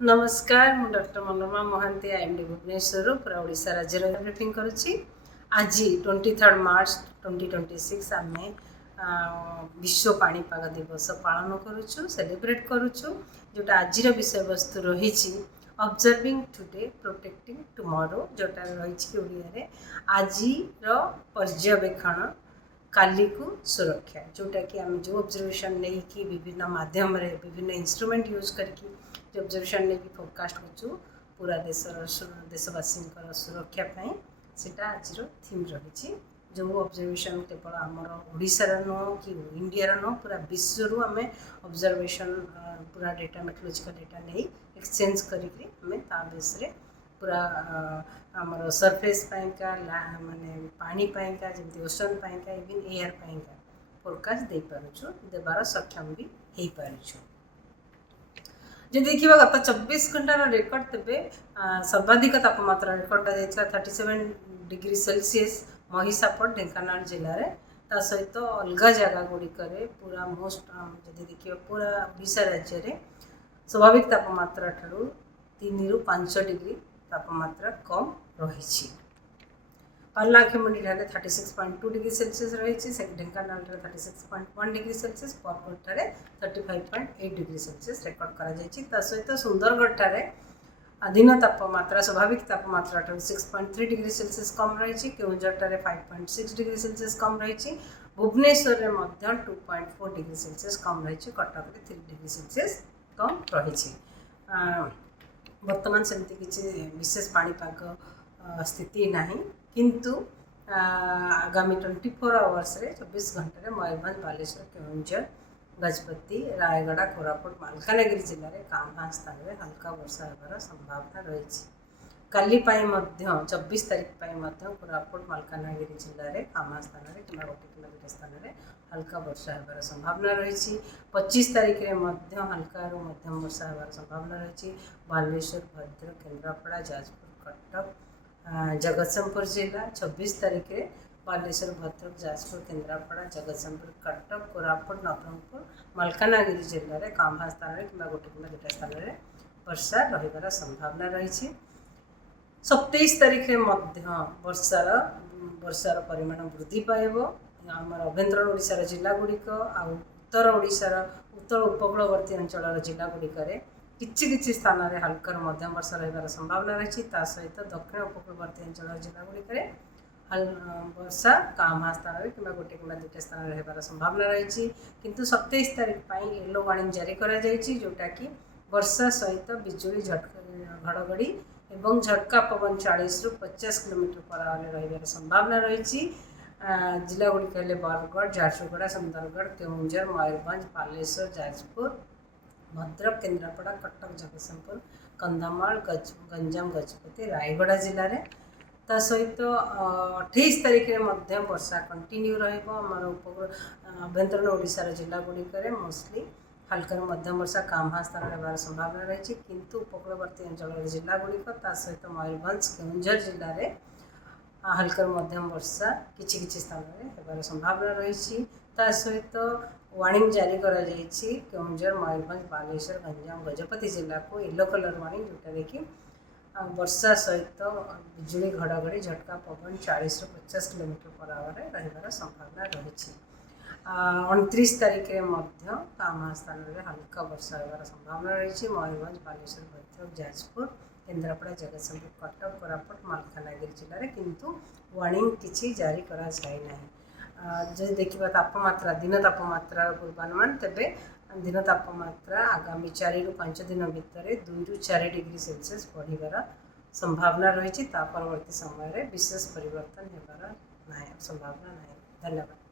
नमस्कार मु doctor Manorama Mahanti IMD Bhubaneswar पूरा ओडिशा राज्य ब्रीफिंग करुच्ची। आज 23 मार्च 2026 आम विश्व पाणीपाग दिवस पालन करुचु सेलिब्रेट करुचु जोटा आज विषय वस्तु रही ऑब्जर्विंग टुडे प्रोटेक्टिंग टुमोरो जोटा रही ओडिया आज पर्यवेक्षण काली को सुरक्षा जोटा कि आम जो ऑब्जर्वेशन नहीं कि विभिन्न माध्यम विभिन्न इंस्ट्रूमेंट यूज करके जो ऑब्जर्वेशन नहीं फोरकास्ट करूँ पूरा देशवासी सुरक्षा सेटा आज थीम रही जो ऑब्जर्वेशन केवल आमर ओडिशार नुह कि इंडिया नुह पूरा विश्व आम ऑब्जर्वेशन पूरा डेटा मेट्रोलॉजिकल डेटा नहीं एक्सचेंज करके बेस पूरा आमर सरफेस पाइका माने पानी पाइका जमी ओशन पाइका इवन एयर पाइका फोरकास्ट दे पारुछु देबार सक्षम भी हो पारुछु। जो देखा गत 24 घंटार रेकर्ड तेरे सर्वाधिक तापमात्रा रेकर्ड कर 37 डिग्री सेल्सियस महिसापड़ ढेंकानाल जिले में ता सहित अलग जगह गुड़िक पूरा मोस्ट जब देखिए पूरा ओडिशा राज्य में स्वाभाविक तापमात्रा ठारू 3 ରୁ 5 डिग्री तापमात्रा कम रही। पारलाखेमुंडी 36.2 डिग्री सेल्सियस रही Dhenkanal 36.1 degree Celsius Bargarh 35.8 degree Celsius record कर सहित सुंदरगढ़ दिन तापमात्रा स्वाभाविक तापमात्रा 6.3 डिग्री सेल्सियस कम रही केउंझर 5.6 डिग्री सेल्सियस कम रही भुवनेश्वर में 2.4 डिग्री सेल्सियस कम रही कटक 3 डिग्री सेल्सियस कम रही। बर्तमान सेमती किसी विशेष पाणीपाग स्थिति नहीं किंतु आगामी 24 आवर्स 24 घंटे मयूरभंज बालेश्वर केउंझर गजपति रायगड़ा कोरापुट मालकानगिरी जिले में कामहा स्थान में हल्का वर्षा होबार संभावना रही। काली 24 तारीख कोरापुट मालकानगिरी जिले में कामहा स्थान में कि 1 किलोमीटर स्थान में हल्का वर्षा होबार संभावना रही। 25 तारीख में हल्का मध्यम वर्षा होबार संभावना रही। बालेश्वर भद्रक केन्द्रापड़ा जाजपुर कटक जगतसिंहपुर जिला 26 तारीख में बालेश्वर भद्रक जाजपुर केन्द्रापड़ा जगतसिंहपुर कटक कोरापुट नवरंगपुर मालकानगिरी जिले में कामहा स्थान में कि 1 किलोमीटर स्थान में वर्षा रहिबार संभावना रही। 27 तारीख में वर्षार परिमाण वृद्धि पाइब आमर अभ्यंतर ओडिशार जिला गुड़िक आ उत्तर ओडिशार उत्तर उपकूलवर्ती अंचल जिला गुड़िक किछि स्थान में हल्का मध्यम वर्षा रहिबार संभावना रही। सहित दक्षिण उपकूलवर्ती अंचल जिला गुड़िक वर्षा कामहा स्थान में कि 1 किंवा 2 स्थान रहिबार संभावना रही। किंतु 27 तारीख येलो वार्निंग जारी करा जायछि जोटा कि वर्षा सहित बिजुली घड़घड़ी एवं झटका पवन 40 ରୁ 50 किलोमीटर पर आवर रहिबार संभावना रही। जिला गुड़िक बरगढ़ झारसुगुड़ा सुंदरगढ़ केउंझर मयूरभंज बालेश्वर जाजपुर भद्रक केन्द्रापड़ा कटक जगतसिंहपुर कंधमाल गंजाम गजपति रायगड़ा जिले में ता सहित 28 तारीख में वर्षा कंटिन्यू रमर अभ्यंतर ओडिशार जिला गुड़िक मोस्टली हल्का मध्यम वर्षा कामहा स्थान होबार संभावना रही। किंतु उपकूलवर्ती अंचल जिला गुड़िक सहित मयूरभंज केउंझर जिले में हल्का मध्यम वर्षा किछि स्थान में होबार संभावना रही। सहित वार्निंग जारी करा जायछि केउंझर मयूरभंज बालेश्वर गंजाम गजपति जिला को येलो कलर वार्निंग जोटा कि वर्षा सहित बिजुली घड़घड़ी झटका पवन 40 ରୁ 50 किलोमीटर पर आवर रहिबार संभावना रही। 29 तारीख में कामहा स्थान में हल्का वर्षा होबार संभावना रही। मयूरभंज बालेश्वर भद्रक जाजपुर केन्द्रापड़ा जगतसिंहपुर कटक कोरापुट मालकानगिरी जिले में किंतु वार्निंग किछि जारी करा जाय नाही। जो देखा तापमात्रा दिन तापमात्रा पूर्वानुमान तेरे दिन तापमात्रा आगामी 4 ରୁ 5 दिन भितर 2 ରୁ 4 डिग्री सेल्सियस बढ़िबार संभावना रही। परवर्ती समय विशेष परिवर्तन होबार संभावना नहीं। धन्यवाद।